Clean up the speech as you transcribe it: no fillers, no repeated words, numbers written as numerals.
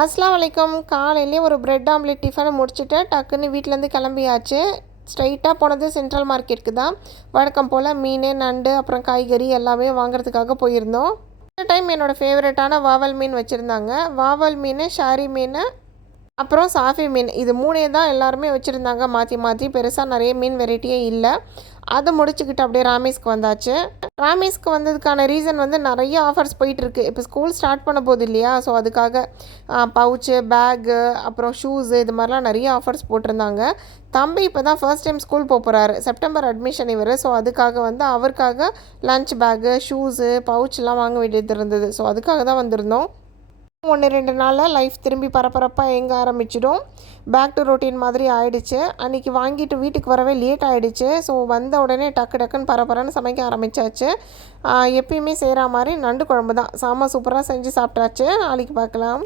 அஸ்ஸலாமு அலைக்கும். காலையிலேயே ஒரு பிரெட் ஆம்லெட் டிஃபனை முடிச்சுட்டு டக்குன்னு வீட்டிலேருந்து கிளம்பியாச்சு. ஸ்ட்ரைட்டாக போனது சென்ட்ரல் மார்க்கெட்டுக்கு தான். வழக்கம் போல் மீன், நண்டு, அப்புறம் காய்கறி எல்லாமே வாங்குறதுக்காக போயிருந்தோம். இந்த டைம் என்னோடய ஃபேவரட்டான வாவல் மீன் வச்சுருந்தாங்க. வாவல் மீன், ஷாரி மீன், அப்புறம் சாஃபி மீன், இது மூணே தான் எல்லாருமே வச்சுருந்தாங்க மாற்றி மாற்றி. பெருசாக நிறைய மீன் வெரைட்டியே இல்லை. அதை முடிச்சுக்கிட்டு அப்படியே ராமேஸ்க்கு வந்தாச்சு. ராமேஸ்க்கு வந்ததுக்கான ரீசன் வந்து நிறைய ஆஃபர்ஸ் போயிட்டுருக்கு. இப்போ ஸ்கூல் ஸ்டார்ட் பண்ண போகுது இல்லையா, ஸோ அதுக்காக பவுச்சு, பேக்கு, அப்புறம் ஷூஸு, இது மாதிரிலாம் நிறைய ஆஃபர்ஸ் போட்டிருந்தாங்க. தம்பி இப்போ தான் ஃபர்ஸ்ட் டைம் ஸ்கூல் போகிறாரு. செப்டம்பர் அட்மிஷன் இவர். ஸோ அதுக்காக வந்து அவருக்காக லன்ச் பேக்கு, ஷூஸு, பவுச்செலாம் வாங்க வேண்டியது இருந்தது. ஸோ அதுக்காக தான் வந்திருந்தோம். 1-2 நாளில் லைஃப் திரும்பி பரபரப்பாக எங்க ஆரம்பிச்சிடும். பேக் டு ரொட்டீன் மாதிரி ஆகிடுச்சு. அன்றைக்கி வாங்கிட்டு வீட்டுக்கு வரவே லேட் ஆகிடுச்சு. ஸோ வந்த உடனே டக்கு டக்குன்னு பரபரன்னு சமைக்க ஆரம்பித்தாச்சு. எப்பயுமே செய்கிற மாதிரி நண்டு குழம்பு தான். செம்ம சூப்பராக செஞ்சு சாப்பிட்டாச்சு. நாளைக்கு பார்க்கலாம்.